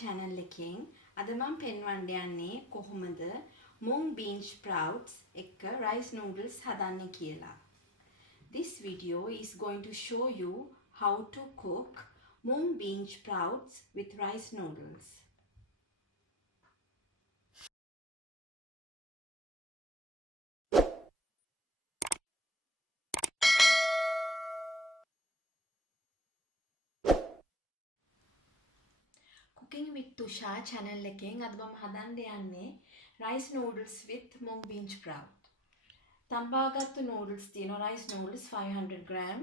channel එකෙන් අද මම පෙන්වන්න යන්නේ කොහොමද Mung Bean Sprouts එක rice noodles හදන්නේ කියලා. This video is going to show you how to cook Mung Bean Sprouts with rice noodles. Cooking with Thusha channel එකෙන් අද මම හදන්න යන්නේ rice noodles with mung bean sprout. තම්බාගත්තු noodles තියෙනවා rice noodles 500 gram.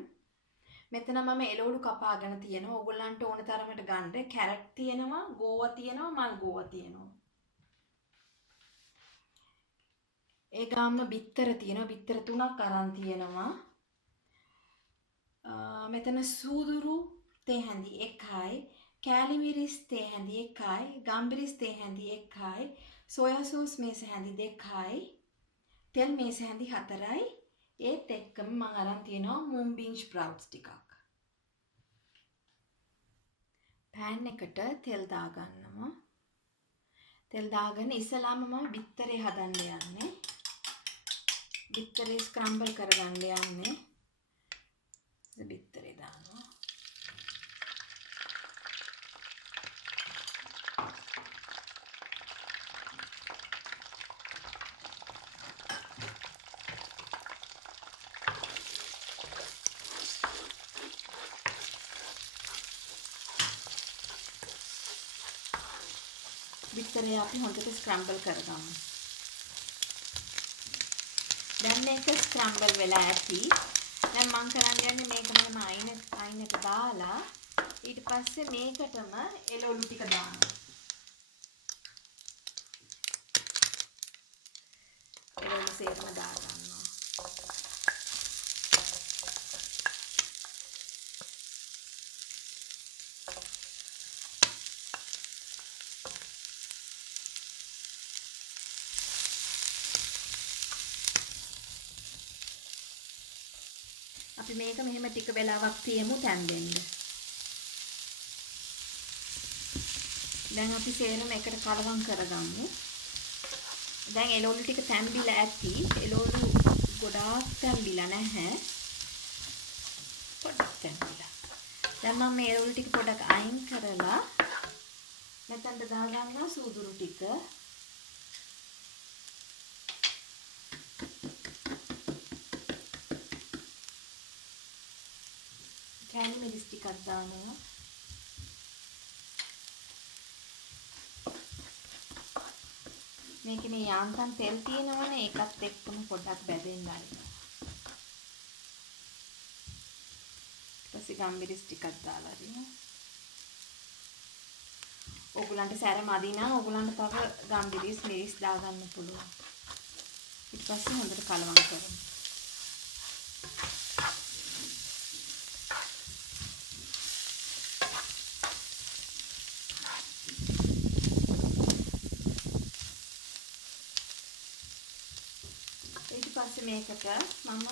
මෙතන මම එළවලු කපාගෙන තියෙනවා. ඕගොල්ලන්ට ඕන තරමට ගන්න. කැරට් තියෙනවා, ගෝවා තියෙනවා, මල් ගෝවා තියෙනවා. ඒ ගාම බිත්තර තියෙනවා. බිත්තර 3ක් අරන් තියෙනවා. මෙතන සූදුරු තේ හැඳි 1යි. කැලිමිරිස් තේ හැඳි 1යි, ගම්බිරිස් තේ හැඳි 1යි, සෝයා සෝස් මේස හැඳි 2යි, තෙල් මේස හැඳි 4යි. ඒත් එක්කම මම අරන් තියෙනවා mung bean sprouts ටිකක්. pan එකට තෙල් දාගන්නවා. තෙල් දාගෙන ඉස්සලාම මම බිත්තරේ හදන්න යන්නේ. බිත්තරේ ස්ක්‍රැම්බල් කරගන්න යන්නේ. බිත්තරේ දානවා. බිත්තරේ අපි හොඳට ස්ක්‍රැම්බල් කරගමු. දැන් මේක ස්ක්‍රැම්බල් වෙලා ඇති. දැන් මම කරන්න යන්නේ මේක මම අයිනට දාලා ඊට පස්සේ මේකටම එළවලු ටික දානවා. එළවලු සේරම දාගන්නවා. අපි මේක මෙහෙම ටික වෙලාවක් තියමු තැම්බෙන්න. දැන් අපි සේරම එකට කලවම් කරගමු. දැන් එළවලු ටික තැම්බිලා ඇති. එළවලු ගොඩාක් තැම්බිලා නැහැ. පොඩ්ඩක් තැම්බිලා. දැන් මම මේ එළවලු ටික පොඩ්ඩක් අයින් කරලා මෙතනට දාගන්නවා සූදුරු ටික. කැලිමිරිස් ටිකක් දානවා. මේකේ මේ යාන්තම් තෙල් තියෙනවනේ ඒකත් එක්කම පොඩ්ඩක් බැදෙන්න ආරිනවා. ඊපස්සේ ගම්බිරිස් ටිකක් දාලා අරිනවා. ඕගොල්ලන්ට සැර මදි නම් ඕගොල්ලන්ට තව ගම්බිරිස් මිරිස් දාගන්න පුළුවන්. ඊට පස්සේ හොඳට කලවම් කරමු. ඊට පස්සේ මේකට මම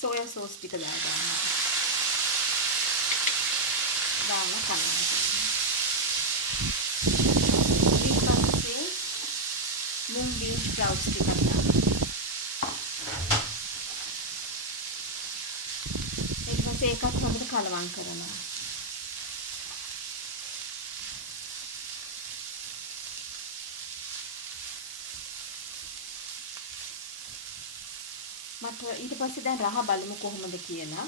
සෝයා සෝස් ටික දාගන්නවා. දාලා කලවම් කරනවා. ඊට පස්සේ mung bean sprouts ටික දානවා. ඊට පස්සේ ඒකත් හොඳට කලවම් කරනවා. මට ඊට පස්සේ දැන් රහ බලමු කොහොමද කියලා.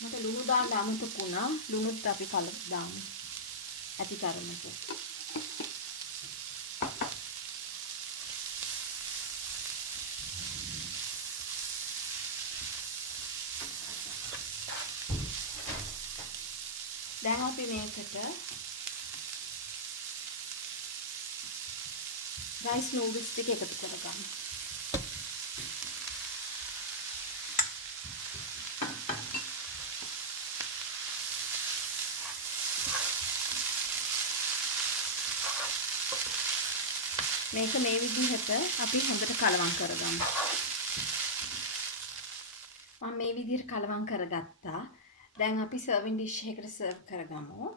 මට ලුණු දාන්න අමතක වුණා. ලුණුත් අපි දාමු. ඇති තරමට. දැන් අපි මේකට rice noodles ටික එකතු කරගන්න. මේක මේ විදිහට අපි හොඳට කලවම් කරගමු. මම මේ විදිහට කලවම් කරගත්තා. දැන් අපි සර්වින් ඩිෂ් එකකට සර්ව් කරගමු.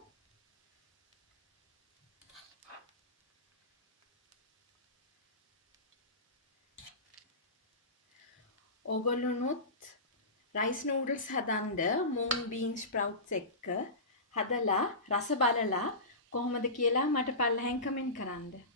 ඕගොල්ලොනුත් රයිස් නූඩල්ස් හදන්න මුං බීන් ස්ප්‍රවුට්ස් එක්ක හදලා රස බලලා කොහොමද කියලා මට පල්ලෙහෙන් කමෙන්ට් කරන්න.